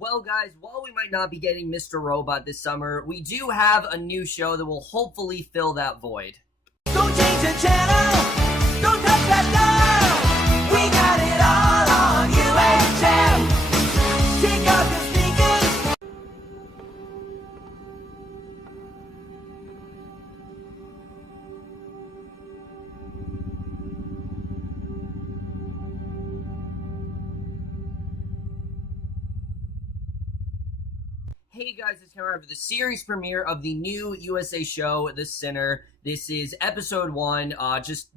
Well, guys, while we might not be getting Mr. Robot this summer, we do have a new show that will hopefully fill that void. Don't change the channel, don't touch that dial. We got it all on UHF. Take off your sneakers. Hey guys, it's Cameron for the series premiere of the new USA show, The Sinner. This is episode 1, just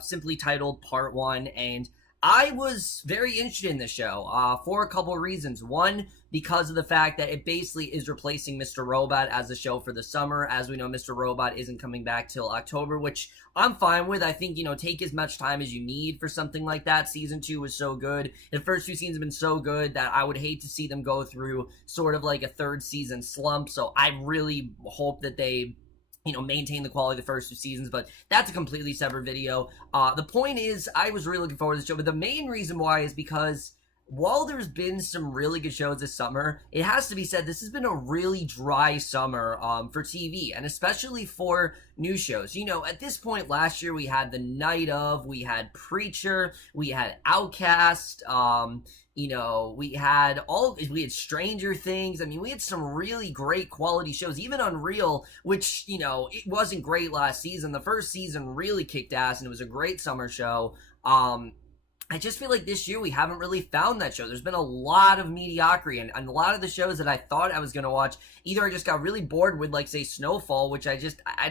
simply titled Part 1, and I was very interested in this show for a couple of reasons. One, because of the fact that it basically is replacing Mr. Robot as a show for the summer. As we know, Mr. Robot isn't coming back till October, which I'm fine with. I think, take as much time as you need for something like that. Season 2 was so good. The first 2 seasons have been so good that I would hate to see them go through sort of like a third season slump. So I really hope that they maintain the quality of the first 2 seasons, but that's a completely separate video. The point is, I was really looking forward to this show, but the main reason why is because while there's been some really good shows this summer, it has to be said this has been a really dry summer for TV, and especially for new shows. At this point last year, we had The Night Of, we had Preacher, we had Outcast, we had Stranger Things. I mean, we had some really great quality shows, even Unreal, which, it wasn't great last season. The first season really kicked ass, and it was a great summer show. I just feel like this year we haven't really found that show. There's been a lot of mediocrity, and a lot of the shows that I thought I was going to watch, either I just got really bored with, like, say, Snowfall, which I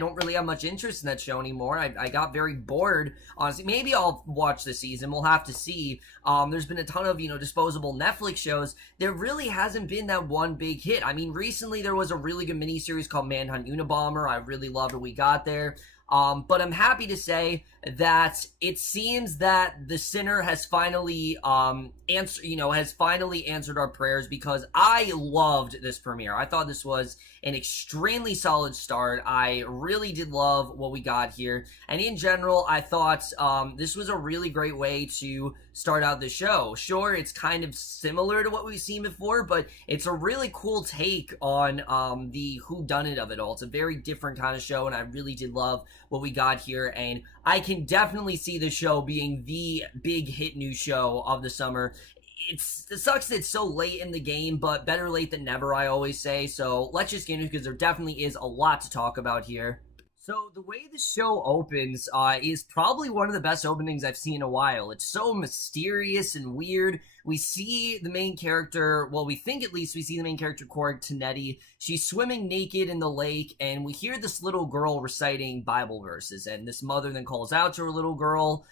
don't really have much interest in that show anymore. I got very bored, honestly. Maybe I'll watch this season. We'll have to see. There's been a ton of, disposable Netflix shows. There really hasn't been that one big hit. I mean, recently there was a really good miniseries called Manhunt Unabomber. I really loved what we got there. But I'm happy to say that it seems that The Sinner has finally answered our prayers, because I loved this premiere. I thought this was an extremely solid start. I really did love what we got here, and in general, I thought this was a really great way to start out the show. Sure, it's kind of similar to what we've seen before, but it's a really cool take on the whodunit of it all. It's a very different kind of show, and I really did love what we got here, and I can definitely see the show being the big hit new show of the summer. It sucks that it's so late in the game, but better late than never, I always say. So let's just get into it, because there definitely is a lot to talk about here. So the way the show opens is probably one of the best openings I've seen in a while. It's so mysterious and weird. We see the main character, well, we think at least we see the main character, Cora Tanetti. She's swimming naked in the lake, and we hear this little girl reciting Bible verses, and this mother then calls out to her little girl,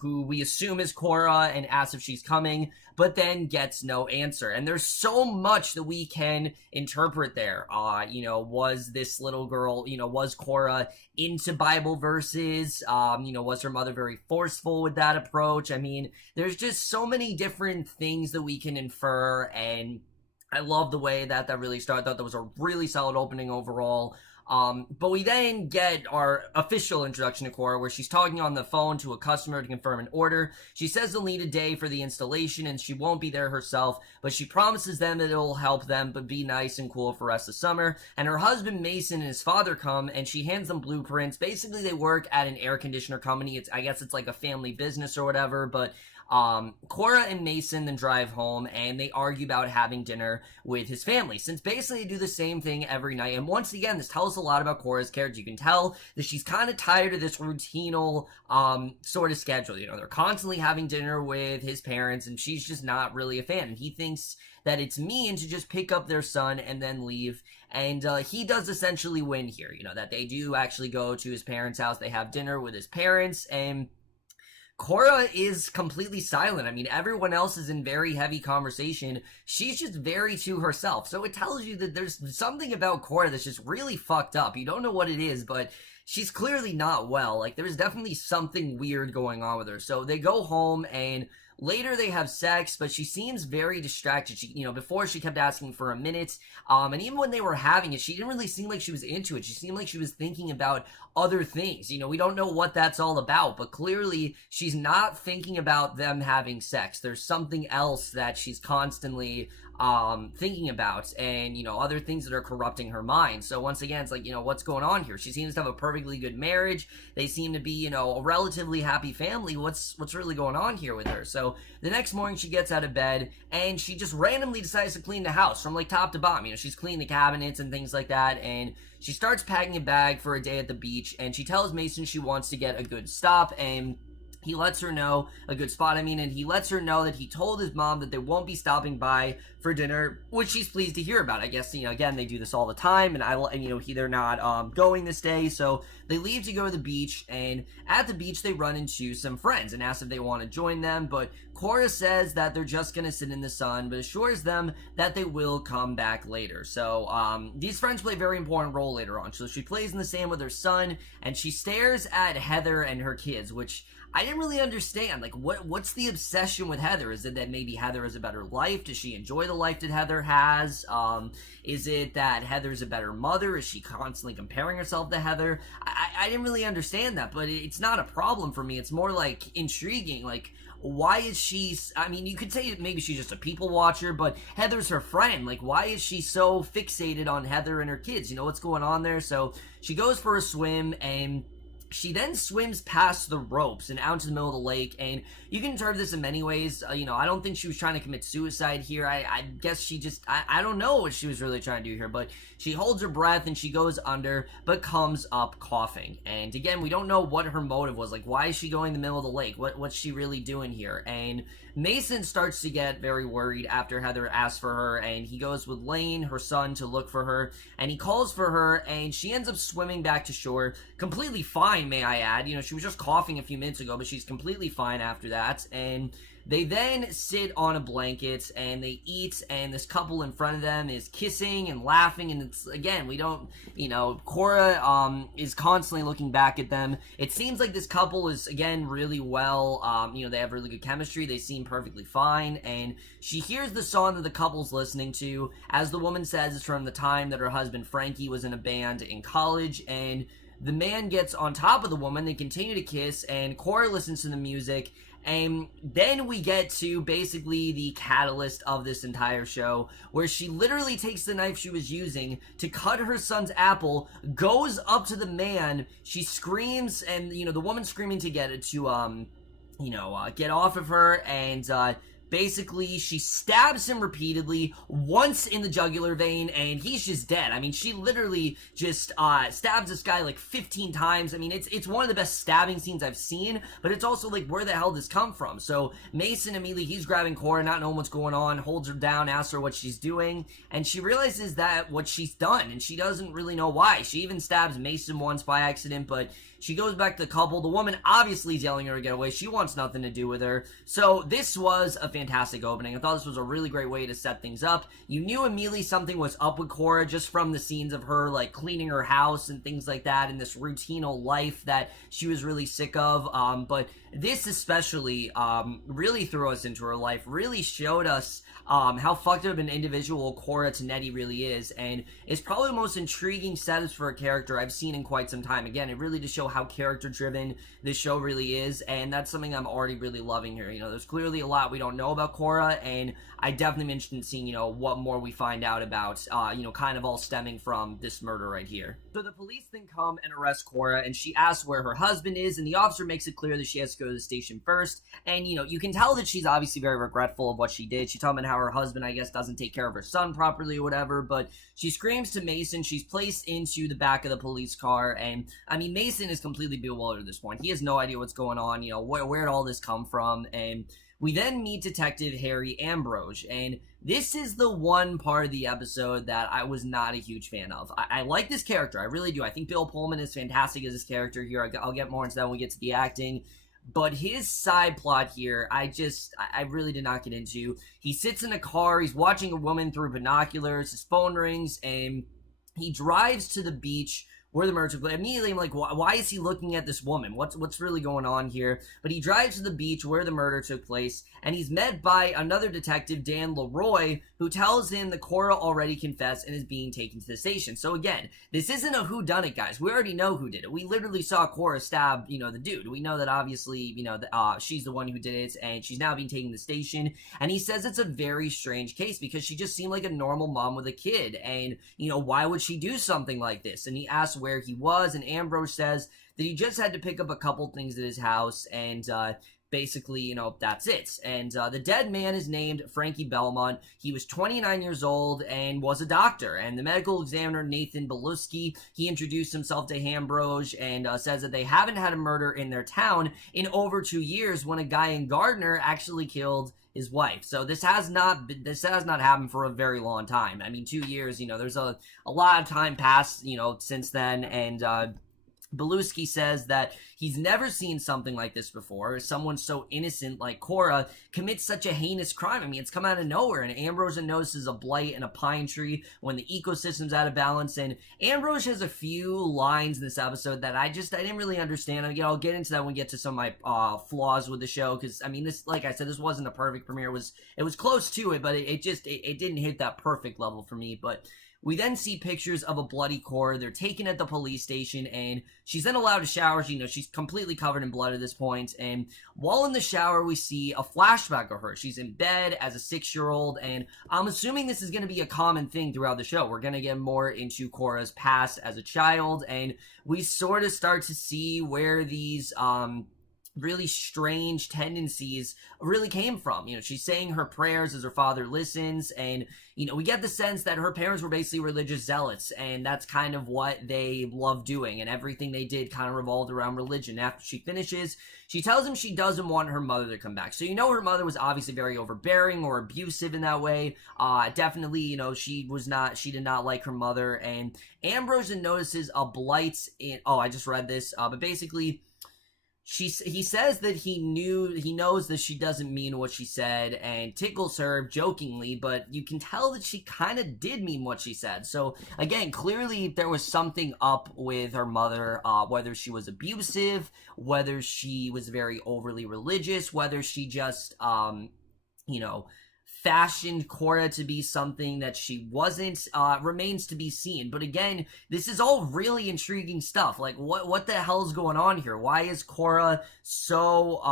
who we assume is Cora, and asks if she's coming, but then gets no answer. And there's so much that we can interpret there. Was this little girl, was Cora into Bible verses? Was her mother very forceful with that approach? I mean, there's just so many different things that we can infer, and I love the way that really started. I thought that was a really solid opening overall. But we then get our official introduction to Cora, where she's talking on the phone to a customer to confirm an order. She says they'll need a day for the installation, and she won't be there herself, but she promises them that it'll help them, but be nice and cool for the rest of summer. And her husband, Mason, and his father come, and she hands them blueprints. Basically, they work at an air conditioner company. I guess it's like a family business or whatever, but Cora and Mason then drive home, and they argue about having dinner with his family, since basically they do the same thing every night. And once again, this tells us a lot about Cora's character. You can tell that she's kind of tired of this routinal sort of schedule. They're constantly having dinner with his parents, and she's just not really a fan. And he thinks that it's mean to just pick up their son and then leave. And he does essentially win here, that they do actually go to his parents' house. They have dinner with his parents, and Cora is completely silent. I mean, everyone else is in very heavy conversation. She's just very to herself. So it tells you that there's something about Cora that's just really fucked up. You don't know what it is, but she's clearly not well. Like, there's definitely something weird going on with her. So they go home, and later they have sex, but she seems very distracted. She, before she kept asking for a minute, and even when they were having it, she didn't really seem like she was into it. She seemed like she was thinking about other things. We don't know what that's all about, but clearly she's not thinking about them having sex. There's something else that she's constantly thinking about, and other things that are corrupting her mind. So once again, it's like, what's going on here? She seems to have a perfectly good marriage. They seem to be, a relatively happy family. What's really going on here with her? So the next morning she gets out of bed and she just randomly decides to clean the house from like top to bottom. She's cleaning the cabinets and things like that, and she starts packing a bag for a day at the beach, and she tells Mason she wants to get a good stop, and he lets her know, a good spot, and he lets her know that he told his mom that they won't be stopping by for dinner, which she's pleased to hear about. I guess, again, they do this all the time, and they're not going this day, so they leave to go to the beach, and at the beach they run into some friends and ask if they want to join them, but Cora says that they're just going to sit in the sun, but assures them that they will come back later. So, these friends play a very important role later on. So she plays in the sand with her son, and she stares at Heather and her kids, which I didn't really understand. Like, what's the obsession with Heather? Is it that maybe Heather has a better life? Does she enjoy the life that Heather has? Is it that Heather's a better mother? Is she constantly comparing herself to Heather? I didn't really understand that, but it's not a problem for me. It's more like intriguing. Like, why is she, you could say maybe she's just a people watcher, but Heather's her friend. Like, why is she so fixated on Heather and her kids? What's going on there? So she goes for a swim, and she then swims past the ropes and out into the middle of the lake, and you can interpret this in many ways. I don't think she was trying to commit suicide here. I guess she just, I don't know what she was really trying to do here, but she holds her breath and she goes under, but comes up coughing. And again, we don't know what her motive was. Like, why is she going in the middle of the lake? What's she really doing here? And Mason starts to get very worried after Heather asks for her, and he goes with Lane, her son, to look for her, and he calls for her, and she ends up swimming back to shore, completely fine, may I add. She was just coughing a few minutes ago, but she's completely fine after that, and they then sit on a blanket and they eat, and this couple in front of them is kissing and laughing, and it's, again, we don't, Cora is constantly looking back at them. It seems like this couple is, again, really well, they have really good chemistry, they seem perfectly fine, and she hears the song that the couple's listening to. As the woman says, it's from the time that her husband Frankie was in a band in college, and the man gets on top of the woman, they continue to kiss, and Cora listens to the music, and then we get to basically the catalyst of this entire show, where she literally takes the knife she was using to cut her son's apple, goes up to the man, she screams, and, the woman screaming to get it to, get off of her, and, basically, she stabs him repeatedly, once in the jugular vein, and he's just dead. She literally just stabs this guy like 15 times. It's one of the best stabbing scenes I've seen, but it's also like, where the hell did this come from? So Mason immediately, he's grabbing Cora, not knowing what's going on, holds her down, asks her what she's doing, and she realizes that what she's done, and she doesn't really know why. She even stabs Mason once by accident, but she goes back to the couple. The woman obviously is yelling at her to get away. She wants nothing to do with her. So this was a fantastic opening. I thought this was a really great way to set things up. You knew immediately something was up with Cora just from the scenes of her like cleaning her house and things like that, and this routinal life that she was really sick of. But this especially really threw us into her life, really showed us how fucked up an individual Cora Tonetti really is, and it's probably the most intriguing setups for a character I've seen in quite some time. Again, it really just show how character driven this show really is, and that's something I'm already really loving here. There's clearly a lot we don't know about Cora, and I definitely am interested in seeing, what more we find out about, kind of all stemming from this murder right here. So the police then come and arrest Cora, and she asks where her husband is, and the officer makes it clear that she has to go to the station first, and, you can tell that she's obviously very regretful of what she did. She's talking about how her husband, I guess, doesn't take care of her son properly or whatever, but she screams to Mason. She's placed into the back of the police car, and, Mason is completely bewildered at this point. He has no idea what's going on, where did all this come from, and we then meet Detective Harry Ambrose, and this is the one part of the episode that I was not a huge fan of. I like this character, I really do. I think Bill Pullman is fantastic as this character here. I'll get more into that when we get to the acting. But his side plot here, I really did not get into. He sits in a car, he's watching a woman through binoculars, his phone rings, and he drives to the beach where the murder took place. Immediately, I'm like, why is he looking at this woman? What's really going on here? But he drives to the beach where the murder took place, and he's met by another detective, Dan Leroy, who tells him that Cora already confessed and is being taken to the station. So again, this isn't a whodunit, guys. We already know who did it. We literally saw Cora stab, the dude. We know that obviously, she's the one who did it, and she's now being taken to the station. And he says it's a very strange case because she just seemed like a normal mom with a kid, and why would she do something like this? And he asks where he was, and Ambrose says that he just had to pick up a couple things at his house, and basically, that's it. And the dead man is named Frankie Belmont. He was 29 years old and was a doctor. And the medical examiner, Nathan Belusky, he introduced himself to Ambrose and says that they haven't had a murder in their town in over 2 years, when a guy in Gardner actually killed his wife. So this has not happened for a very long time. I mean, 2 years, there's a lot of time passed, since then. And Belusky says that he's never seen something like this before. Someone so innocent like Cora commits such a heinous crime. I mean, it's come out of nowhere. And Ambrose notices a blight in a pine tree when the ecosystem's out of balance. And Ambrose has a few lines in this episode that I didn't really understand. I'll get into that when we get to some of my flaws with the show. Because, I mean, this, like I said, this wasn't a perfect premiere. It was close to it, but it didn't hit that perfect level for me. But we then see pictures of a bloody Cora. They're taken at the police station, and she's then allowed to shower. She's completely covered in blood at this point. And while in the shower, we see a flashback of her. She's in bed as a 6-year-old, and I'm assuming this is going to be a common thing throughout the show. We're going to get more into Cora's past as a child, and we sort of start to see where these really strange tendencies really came from. She's saying her prayers as her father listens, and we get the sense that her parents were basically religious zealots, and that's kind of what they love doing, and everything they did kind of revolved around religion. After she finishes, she tells him she doesn't want her mother to come back. So her mother was obviously very overbearing or abusive in that way. Definitely, she did not like her mother. And Ambrose notices a blight in, I just read this, but basically he says that he knows that she doesn't mean what she said, and tickles her jokingly, but you can tell that she kind of did mean what she said. So again, clearly there was something up with her mother, whether she was abusive, whether she was very overly religious, whether she just fashioned Cora to be something that she wasn't, remains to be seen. But again, this is all really intriguing stuff. Like, what the hell's going on here? Why is Cora so,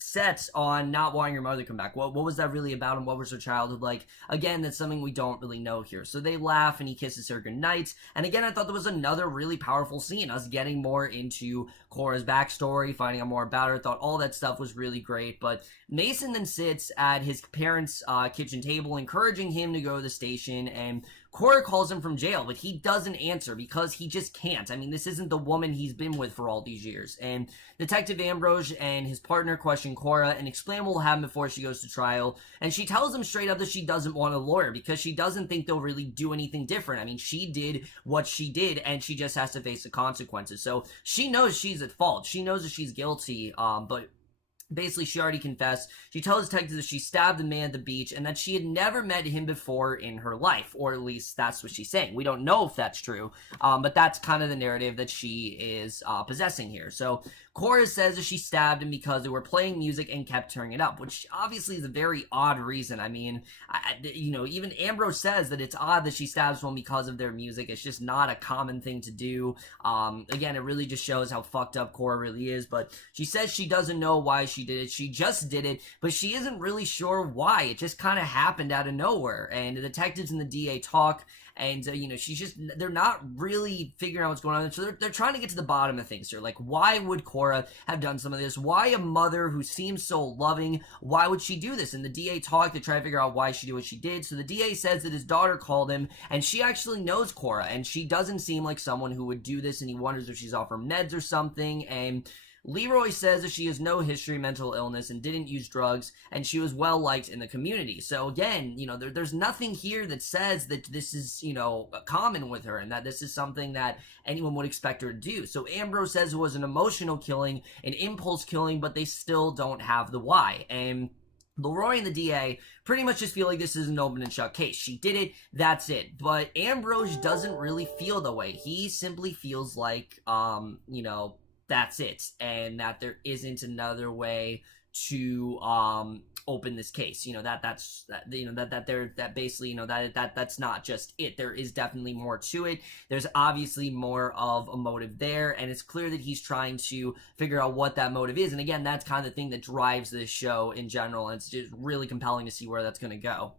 set on not wanting her mother to come back? What was that really about, and what was her childhood like? Again, that's something we don't really know here. So they laugh, and he kisses her goodnight. And again, I thought there was another really powerful scene, us getting more into Cora's backstory, finding out more about her. I thought all that stuff was really great. But Mason then sits at his parents' kitchen table, encouraging him to go to the station, and Cora calls him from jail, but he doesn't answer because he just can't. I mean, this isn't the woman he's been with for all these years. And Detective Ambrose and his partner question Cora and explain what will happen before she goes to trial, and she tells him straight up that she doesn't want a lawyer because she doesn't think they'll really do anything different. I mean, she did what she did, and she just has to face the consequences. So she knows she's at fault. She knows that she's guilty, but basically, she already confessed. She tells detectives that she stabbed the man at the beach and that she had never met him before in her life, or at least that's what she's saying. We don't know if that's true, but that's kind of the narrative that she is possessing here. So Cora says that she stabbed him because they were playing music and kept turning it up, which obviously is a very odd reason. I mean, even Ambrose says that it's odd that she stabs someone because of their music. It's just not a common thing to do. Again, it really just shows how fucked up Cora really is, but she says she doesn't know why she did it. She just did it, but she isn't really sure why. It just kind of happened out of nowhere. And the detectives and the DA talk, and they're not really figuring out what's going on. So they're trying to get to the bottom of things here. Like, why would Cora have done some of this? Why a mother who seems so loving, why would she do this? And the DA talk to try to figure out why she did what she did. So the DA says that his daughter called him, and she actually knows Cora, and she doesn't seem like someone who would do this, and he wonders if she's off her meds or something. And Leroy says that she has no history of mental illness and didn't use drugs, and she was well liked in the community. So again, there's nothing here that says that this is, common with her, and that this is something that anyone would expect her to do. So Ambrose says it was an emotional killing, an impulse killing, but they still don't have the why. And Leroy and the DA pretty much just feel like this is an open and shut case. She did it, that's it. But Ambrose doesn't really feel the way. He simply feels like, that's it, and that there isn't another way to open this case. That basically, that's not just it. There is definitely more to it. There's obviously more of a motive there, and it's clear that he's trying to figure out what that motive is. And again, that's kind of the thing that drives this show in general, and it's just really compelling to see where that's going to go.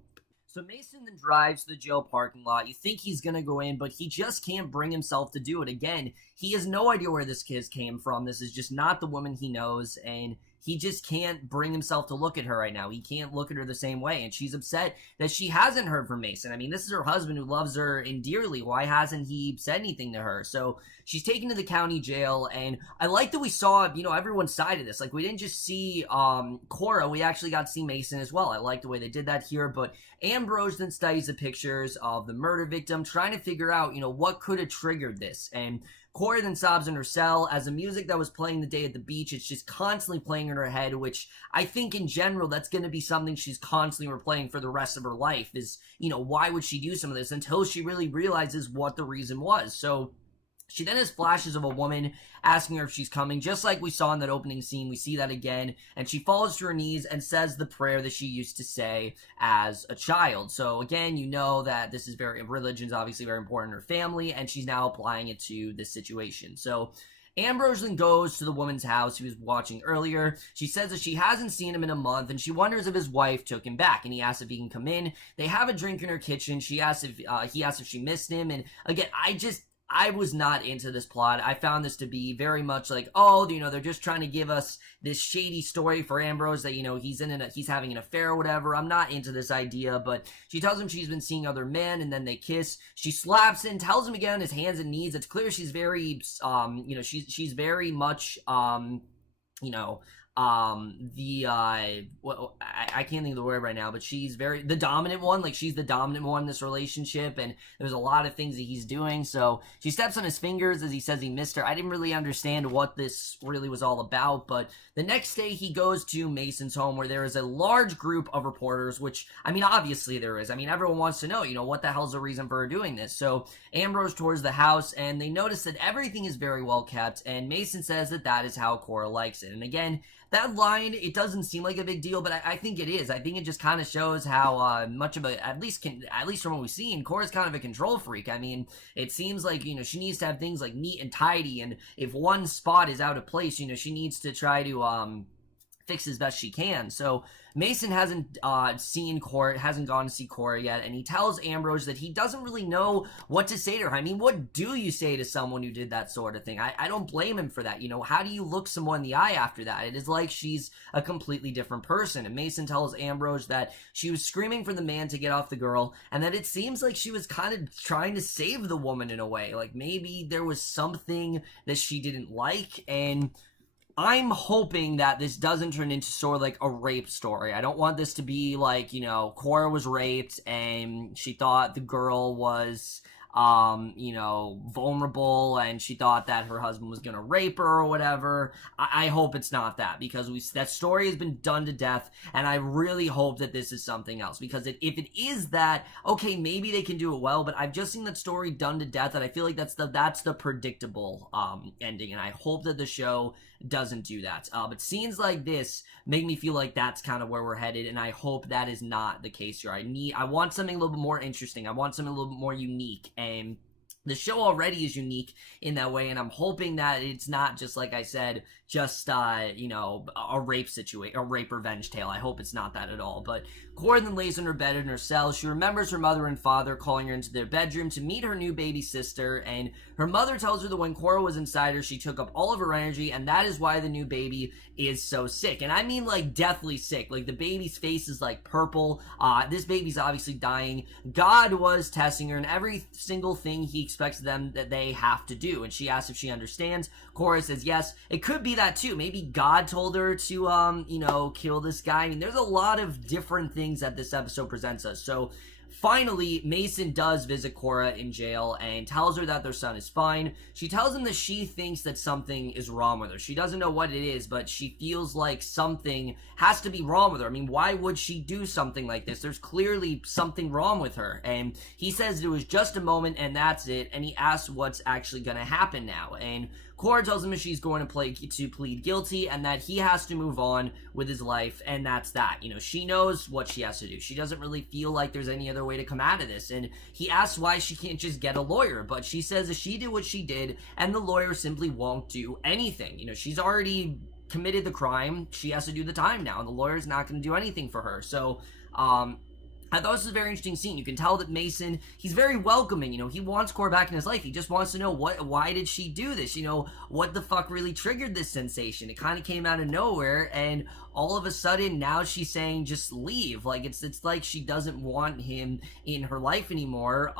So Mason then drives to the jail parking lot. You think he's going to go in, but he just can't bring himself to do it. Again, he has no idea where this kid came from. This is just not the woman he knows, and he just can't bring himself to look at her right now. He can't look at her the same way, and she's upset that she hasn't heard from Mason. I mean, this is her husband who loves her dearly. Why hasn't he said anything to her? So she's taken to the county jail, and I like that we saw, everyone's side of this. Like, we didn't just see Cora, we actually got to see Mason as well. I like the way they did that here, but Ambrose then studies the pictures of the murder victim, trying to figure out, what could have triggered this, and Cora then sobs in her cell as the music that was playing the day at the beach, it's just constantly playing in her head, which I think in general, that's going to be something she's constantly replaying for the rest of her life is, why would she do some of this until she really realizes what the reason was. So she then has flashes of a woman asking her if she's coming, just like we saw in that opening scene. We see that again, and she falls to her knees and says the prayer that she used to say as a child. So again, that this is religion's obviously very important in her family, and she's now applying it to this situation. So Ambrose then goes to the woman's house he was watching earlier. She says that she hasn't seen him in a month, and she wonders if his wife took him back, and he asks if he can come in. They have a drink in her kitchen. She asks if he asks if she missed him, and again, I was not into this plot. I found this to be very much like, they're just trying to give us this shady story for Ambrose that, he's having an affair or whatever. I'm not into this idea, but she tells him she's been seeing other men, and then they kiss. She slaps him, tells him again on his hands and knees. It's clear she's very, she's very much, I can't think of the word right now, but she's the dominant one. Like, she's the dominant one in this relationship, and there's a lot of things that he's doing. So she steps on his fingers as he says he missed her. I didn't really understand what this really was all about, but the next day he goes to Mason's home, where there is a large group of reporters, which, obviously there is. Everyone wants to know, what the hell's the reason for her doing this? So Ambrose tours the house, and they notice that everything is very well kept, and Mason says that is how Cora likes it. And again, that line, it doesn't seem like a big deal, but I think it is. I think it just kind of shows how much of at least from what we've seen, Cora's kind of a control freak. It seems like, she needs to have things like neat and tidy, and if one spot is out of place, she needs to try to fix as best she can. So Mason hasn't seen Cora, hasn't gone to see Cora yet, and he tells Ambrose that he doesn't really know what to say to her. What do you say to someone who did that sort of thing? I don't blame him for that. How do you look someone in the eye after that? It is like she's a completely different person. And Mason tells Ambrose that she was screaming for the man to get off the girl, and that it seems like she was kind of trying to save the woman in a way. Like, maybe there was something that she didn't like, and I'm hoping that this doesn't turn into sort of like a rape story. I don't want this to be like, Cora was raped and she thought the girl was, vulnerable, and she thought that her husband was gonna rape her or whatever. I hope it's not that, because that story has been done to death, and I really hope that this is something else, because if it is that, okay, maybe they can do it well, but I've just seen that story done to death, and I feel like that's the predictable ending, and I hope that the show doesn't do that. But scenes like this make me feel like that's kind of where we're headed, and I hope that is not the case here. I want something a little bit more interesting. I want something a little bit more unique, and the show already is unique in that way, and I'm hoping that it's not just, like I said, just, a rape situation, a rape revenge tale. I hope it's not that at all. But Cora then lays in her bed in her cell. She remembers her mother and father calling her into their bedroom to meet her new baby sister, and her mother tells her that when Cora was inside her, she took up all of her energy, and that is why the new baby is so sick. And I mean, like, deathly sick. Like, the baby's face is, like, purple. This baby's obviously dying. God was testing her, and every single thing he expects them that they have to do. And she asks if she understands. Cora says yes. It could be that too. Maybe God told her to, kill this guy. There's a lot of different things that this episode presents us. So finally, Mason does visit Cora in jail and tells her that their son is fine. She tells him that she thinks that something is wrong with her. She doesn't know what it is, but she feels like something has to be wrong with her. Why would she do something like this? There's clearly something wrong with her. And he says it was just a moment and that's it. And he asks what's actually going to happen now. And Cora tells him that she's going to plead guilty and that he has to move on with his life, and that's that. You know, she knows what she has to do. She doesn't really feel like there's any other way to come out of this, and he asks why she can't just get a lawyer, but she says that she did what she did, and the lawyer simply won't do anything. You know, she's already committed the crime. She has to do the time now, and the lawyer's not going to do anything for her. So, I thought this was a very interesting scene. You can tell that Mason, he's very welcoming, you know, he wants Cora back in his life. He just wants to know why did she do this? You know, what the fuck really triggered this sensation? It kind of came out of nowhere, and all of a sudden now she's saying just leave. Like, it's like she doesn't want him in her life anymore,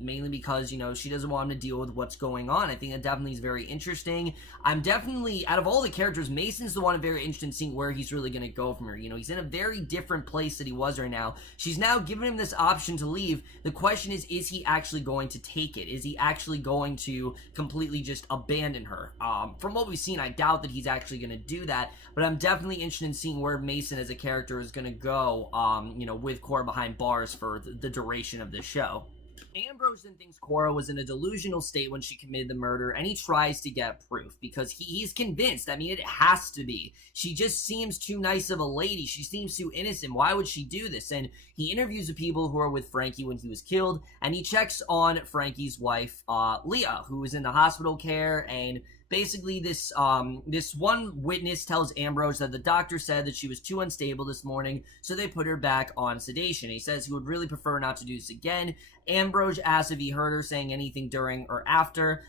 mainly because, you know, she doesn't want him to deal with what's going on. I think that definitely is very interesting. I'm definitely, out of all the characters, Mason's the one I'm very interested in seeing where he's really going to go from here. You know, he's in a very different place that he was right now. She's now giving him this option to leave. The question is he actually going to take it? Is he actually going to completely just abandon her? From what we've seen, I doubt that he's actually going to do that, but I'm definitely interested in seeing where Mason as a character is going to go, you know, with Cora behind bars for the duration of the show. Ambrose then thinks Cora was in a delusional state when she committed the murder, and he tries to get proof because he's convinced. I mean, it has to be. She just seems too nice of a lady. She seems too innocent. Why would she do this? And he interviews the people who were with Frankie when he was killed, and he checks on Frankie's wife, Leah, who is in the hospital care, and basically, this one witness tells Ambrose that the doctor said that she was too unstable this morning, so they put her back on sedation. He says he would really prefer not to do this again. Ambrose asks if he heard her saying anything during or after,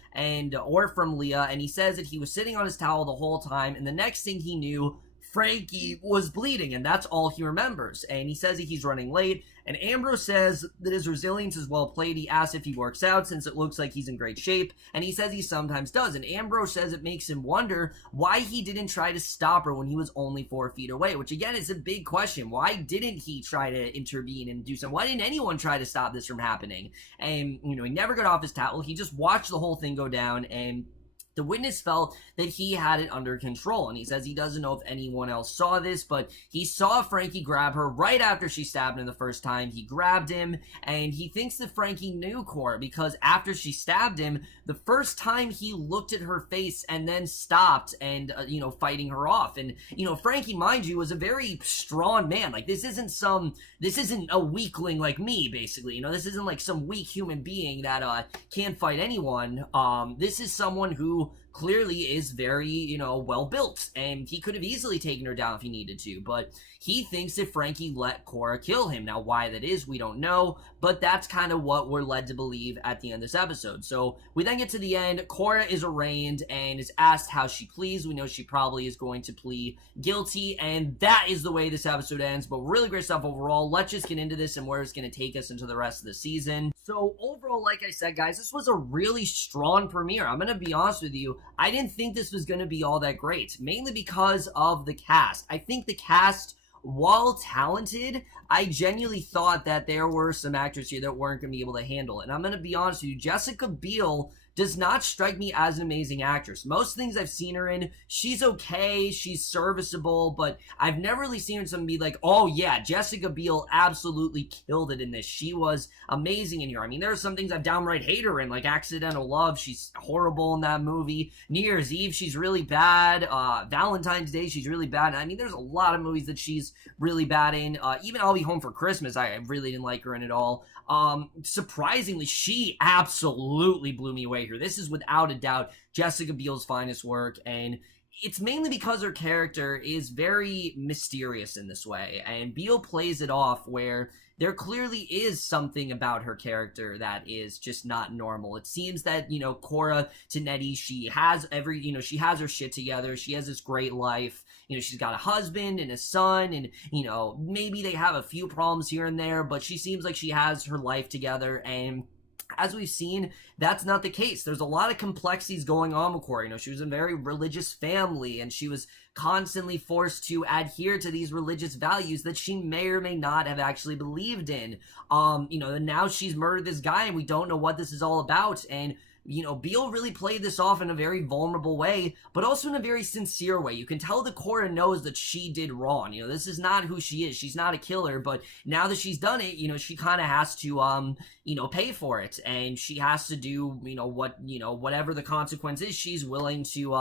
or from Leah, and he says that he was sitting on his towel the whole time, and the next thing he knew, Frankie was bleeding, and that's all he remembers. And he says that he's running late, and Ambrose says that his resilience is well played. He asks if he works out since it looks like he's in great shape, and he says he sometimes does. And Ambrose says it makes him wonder why he didn't try to stop her when he was only 4 feet away, which again is a big question. Why didn't he try to intervene and do something? Why didn't anyone try to stop this from happening? And, you know, he never got off his towel. He just watched the whole thing go down, and the witness felt that he had it under control, and he says he doesn't know if anyone else saw this, but he saw Frankie grab her right after she stabbed him the first time. He grabbed him, and he thinks that Frankie knew Cora because after she stabbed him, the first time he looked at her face and then stopped and, you know, fighting her off. And, you know, Frankie, mind you, was a very strong man. Like, this isn't a weakling like me, basically. You know, this isn't like some weak human being that, can't fight anyone. This is someone who clearly is very, you know, well built, and he could have easily taken her down if he needed to, but he thinks that Frankie let Cora kill him. Now, why that is, we don't know, but that's kind of what we're led to believe at the end of this episode. So we then get to the end. Cora is arraigned and is asked how she pleads. We know she probably is going to plead guilty, and that is the way this episode ends, but really great stuff overall. Let's just get into this and where it's going to take us into the rest of the season. So overall, like I said, guys, this was a really strong premiere. I'm going to be honest with you. I didn't think this was going to be all that great, mainly because of the cast. I think the cast, while talented, I genuinely thought that there were some actors here that weren't going to be able to handle it. And I'm going to be honest with you, Jessica Biel does not strike me as an amazing actress. Most things I've seen her in, she's okay, she's serviceable, but I've never really seen her in something be like, oh yeah, Jessica Biel absolutely killed it in this. She was amazing in here. I mean, there are some things I've downright hate her in, like Accidental Love, she's horrible in that movie. New Year's Eve, she's really bad. Valentine's Day, she's really bad. I mean, there's a lot of movies that she's really bad in. Even I'll Be Home for Christmas, I really didn't like her in at all. Surprisingly, she absolutely blew me away here. This is without a doubt Jessica Biel's finest work, and it's mainly because her character is very mysterious in this way, and Biel plays it off where there clearly is something about her character that is just not normal. It seems that, you know, Cora Tinetti, she has she has her shit together. She has this great life. You know, she's got a husband and a son, and, you know, maybe they have a few problems here and there, but she seems like she has her life together, and as we've seen, that's not the case. There's a lot of complexities going on with Cora. You know, she was in a very religious family, and she was constantly forced to adhere to these religious values that she may or may not have actually believed in. You know, and now she's murdered this guy, and we don't know what this is all about, and Biel really played this off in a very vulnerable way, but also in a very sincere way. You can tell that Cora knows that she did wrong. This is not who she is. She's not a killer, but now that she's done it, she kind of has to, pay for it, and she has to do, whatever the consequence is, she's willing to,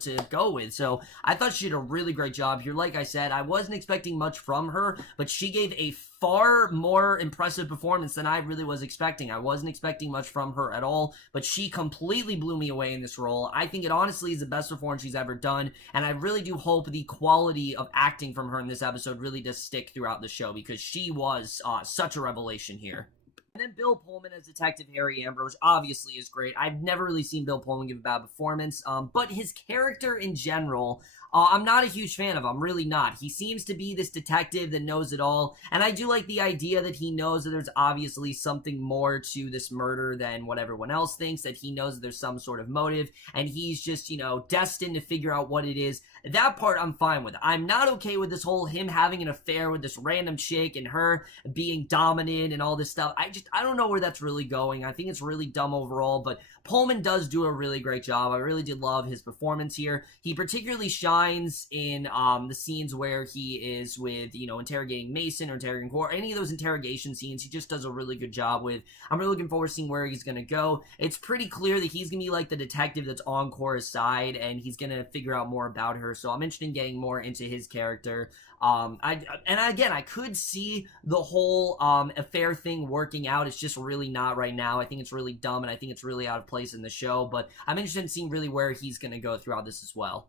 to go with. So I thought she did a really great job here. Like I said, I wasn't expecting much from her, but she gave a far more impressive performance than I really was expecting. I wasn't expecting much from her at all, but she completely blew me away in this role. I think it honestly is the best performance she's ever done, and I really do hope the quality of acting from her in this episode really does stick throughout the show, because she was such a revelation here. And then Bill Pullman as Detective Harry Ambrose obviously is great. I've never really seen Bill Pullman give a bad performance, but his character in general, I'm not a huge fan of. I'm really not. He seems to be this detective that knows it all, and I do like the idea that he knows that there's obviously something more to this murder than what everyone else thinks, that he knows that there's some sort of motive, and he's just, destined to figure out what it is. That part I'm fine with. I'm not okay with this whole him having an affair with this random chick and her being dominant and all this stuff. I don't know where that's really going. I think it's really dumb overall, but Pullman does do a really great job. I really did love his performance here. He particularly shines in the scenes where he is with, interrogating Mason or interrogating Cora, any of those interrogation scenes. He just does a really good job with. I'm really looking forward to seeing where he's going to go. It's pretty clear that he's going to be like the detective that's on Cora's side, and he's going to figure out more about her. So I'm interested in getting more into his character. I could see the whole affair thing working out. It's just really not right now. I think it's really dumb, and I think it's really out of place in the show, but I'm interested in seeing really where he's going to go throughout this as well.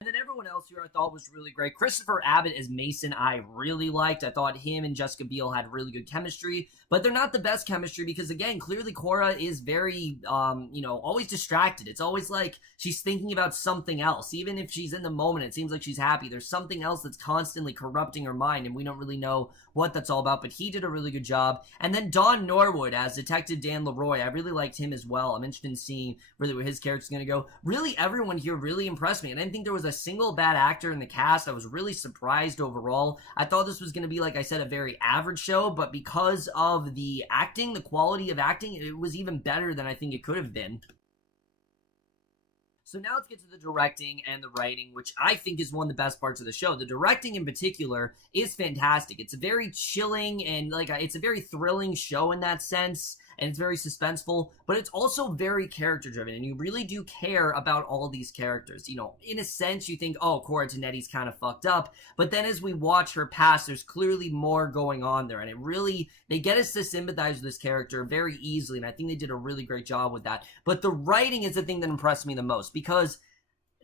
And then everyone else here I thought was really great. Christopher Abbott as Mason I really liked. I thought him and Jessica Biel had really good chemistry, but they're not the best chemistry because, again, clearly Cora is very, always distracted. It's always like she's thinking about something else. Even if she's in the moment, it seems like she's happy. There's something else that's constantly corrupting her mind, and we don't really know what that's all about, but he did a really good job. And then Dohn Norwood as Detective Dan Leroy. I really liked him as well. I'm interested in seeing really where his character's going to go. Really, everyone here really impressed me. I didn't think there was a single bad actor in the cast. I was really surprised overall. I thought this was going to be, like I said, a very average show, but because of the acting, the quality of acting, it was even better than I think it could have been. So now let's get to the directing and the writing, which I think is one of the best parts of the show. The directing in particular is fantastic. It's a very chilling and it's a very thrilling show in that sense, and it's very suspenseful, but it's also very character driven, and you really do care about all these characters. In a sense, you think, oh, Cora Tenetti's kind of fucked up, but then as we watch her pass, there's clearly more going on there, and they get us to sympathize with this character very easily, and I think they did a really great job with that. But the writing is the thing that impressed me the most, because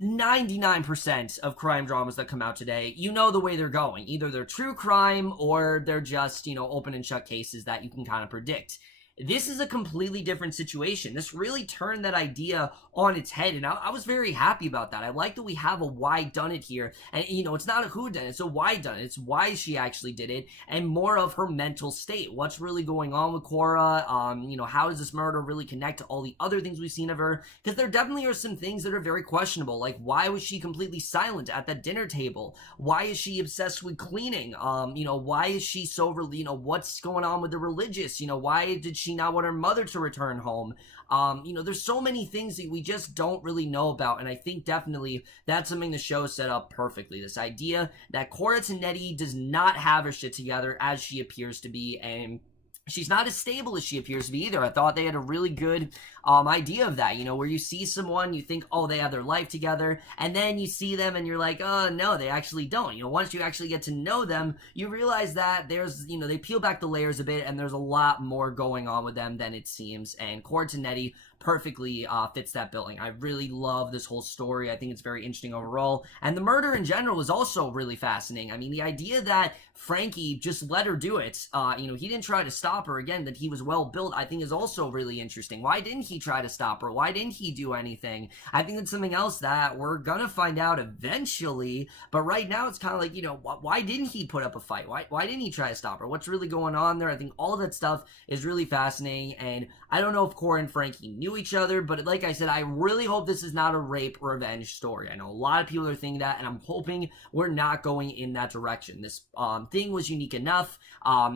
99% of crime dramas that come out today, the way they're going. Either they're true crime or they're just, open and shut cases that you can kind of predict. This is a completely different situation. This really turned that idea on its head, and I was very happy about that. I like that we have a why done it here, and it's not a who done it, it's a why done it. It's why she actually did it, and more of her mental state. What's really going on with Cora? How does this murder really connect to all the other things we've seen of her? Because there definitely are some things that are very questionable, like why was she completely silent at that dinner table? Why is she obsessed with cleaning? Why is she so, what's going on with the religious? Why did she not want her mother to return home? There's so many things that we just don't really know about, and I think definitely that's something the show set up perfectly. This idea that Cora Tenetti does not have her shit together as she appears to be, and she's not as stable as she appears to be either. I thought they had a really good idea of that, where you see someone, you think, oh, they have their life together, and then you see them and you're like, oh, no, they actually don't. Once you actually get to know them, you realize that there's, they peel back the layers a bit, and there's a lot more going on with them than it seems, and Cora Tenetti perfectly fits that billing. I really love this whole story. I think it's very interesting overall, and the murder in general is also really fascinating. I mean, the idea that Frankie just let her do it, he didn't try to stop her, again, that he was well built, I think is also really interesting. Why didn't he try to stop her? Why didn't he do anything? I think that's something else that we're gonna find out eventually, but right now it's kind of like, why didn't he put up a fight? Why didn't he try to stop her? What's really going on there? I think all that stuff is really fascinating, and I don't know if Cora and Frankie knew each other, but like I said, I really hope this is not a rape revenge story. I know a lot of people are thinking that, and I'm hoping we're not going in that direction. This thing was unique enough.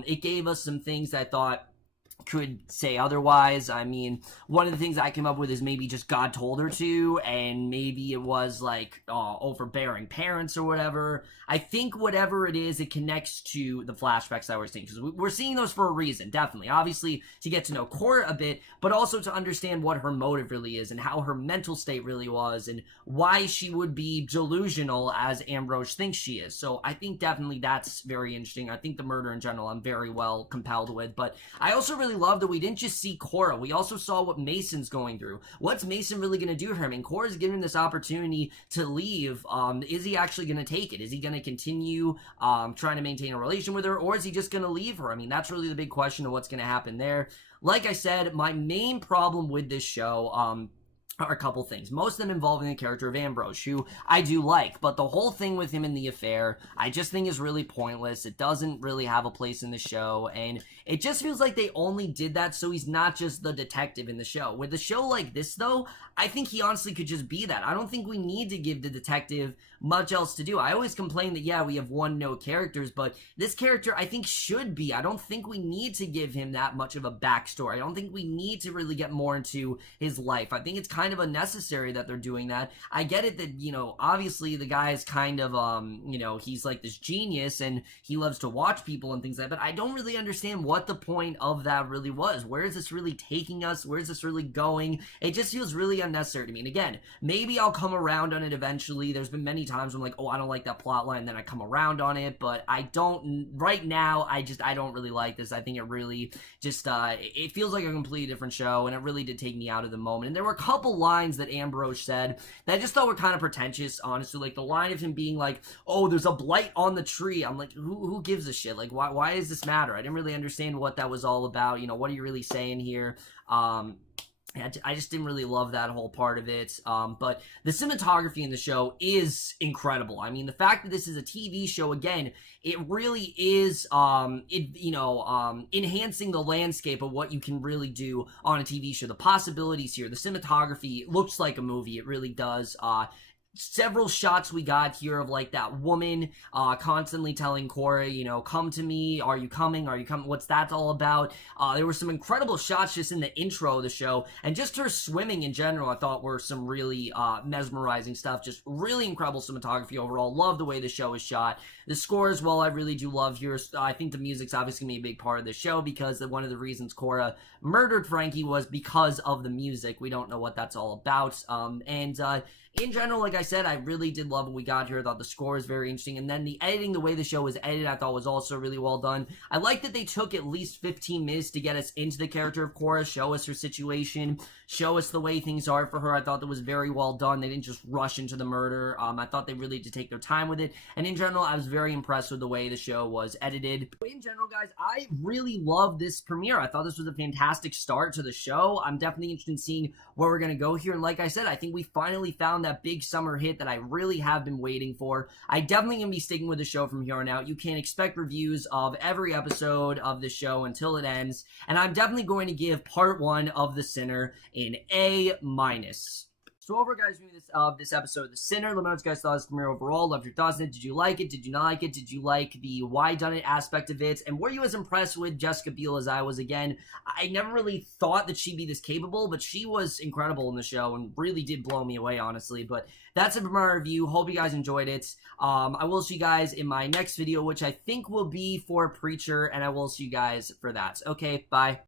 It gave us some things that I thought could say otherwise. I mean, one of the things I came up with is maybe just God told her to, and maybe it was like overbearing parents or whatever. I think whatever it is, it connects to the flashbacks that we're seeing, because we're seeing those for a reason, definitely. Obviously, to get to know Cora a bit, but also to understand what her motive really is and how her mental state really was and why she would be delusional as Ambrose thinks she is. So I think definitely that's very interesting. I think the murder in general I'm very well compelled with, but I also really love that we didn't just see Cora. We also saw what Mason's going through. What's Mason really going to do for him? And Cora's given this opportunity to leave. Is he actually going to take it? Is he going to continue trying to maintain a relation with her, or is he just going to leave her? I mean, that's really the big question of what's going to happen there. Like I said, my main problem with this show are a couple things. Most of them involving the character of Ambrose, who I do like, but the whole thing with him in the affair, I just think is really pointless. It doesn't really have a place in the show, and it just feels like they only did that so he's not just the detective in the show. With a show like this, though, I think he honestly could just be that. I don't think we need to give the detective much else to do. I always complain that, yeah, we have one-note characters, but this character, I think, should be. I don't think we need to give him that much of a backstory. I don't think we need to really get more into his life. I think it's kind of unnecessary that they're doing that. I get it that, you know, obviously the guy is kind of, you know, he's like this genius and he loves to watch people and things like that, but I don't really understand what the point of that really was. Where is this really taking us? Where is this really going? It just feels really unnecessary to me. And again, maybe I'll come around on it eventually. There's been many times where I'm like, oh, I don't like that plot line, then I come around on it, but I don't, right now, I don't really like this. I think it really just, it feels like a completely different show, and it really did take me out of the moment. And there were a couple lines that Ambrose said that I just thought were kind of pretentious, honestly. Like the line of him being like, oh, there's a blight on the tree. I'm like, who gives a shit? Like, why does this matter? I didn't really understand what that was all about. You know, what are you really saying here? I just didn't really love that whole part of it. But the cinematography in the show is incredible. I mean, the fact that this is a TV show, again, it really is, enhancing the landscape of what you can really do on a TV show. The possibilities here, the cinematography looks like a movie. It really does. Several shots we got here of like that woman constantly telling Cora, you know, come to me, are you coming, what's that all about? There were some incredible shots just in the intro of the show, and just her swimming in general I thought were some really mesmerizing stuff. Just really incredible cinematography overall. Love the way the show is shot. The score as well I really do love here. I think the music's obviously going to be a big part of the show, because one of the reasons Cora murdered Frankie was because of the music. We don't know what that's all about. In general, like I said, I really did love what we got here. I thought the score was very interesting. And then the editing, the way the show was edited, I thought was also really well done. I like that they took at least 15 minutes to get us into the character of Cora, show us her situation, show us the way things are for her. I thought that was very well done. They didn't just rush into the murder. I thought they really did take their time with it. And in general, I was very impressed with the way the show was edited. In general, guys, I really loved this premiere. I thought this was a fantastic start to the show. I'm definitely interested in seeing where we're going to go here. And like I said, I think we finally found that big summer hit that I really have been waiting for. I definitely going to be sticking with the show from here on out. You can expect reviews of every episode of the show until it ends. And I'm definitely going to give part 1 of The Sinner an A-. So over, guys, this episode of The Sinner. Let me know what you guys thought of this premiere overall. Loved your thoughts on it. Did you like it? Did you not like it? Did you like the why done it aspect of it? And were you as impressed with Jessica Biel as I was? Again, I never really thought that she'd be this capable, but she was incredible in the show and really did blow me away, honestly. But that's it for my review. Hope you guys enjoyed it. I will see you guys in my next video, which I think will be for Preacher, and I will see you guys for that. Okay, bye.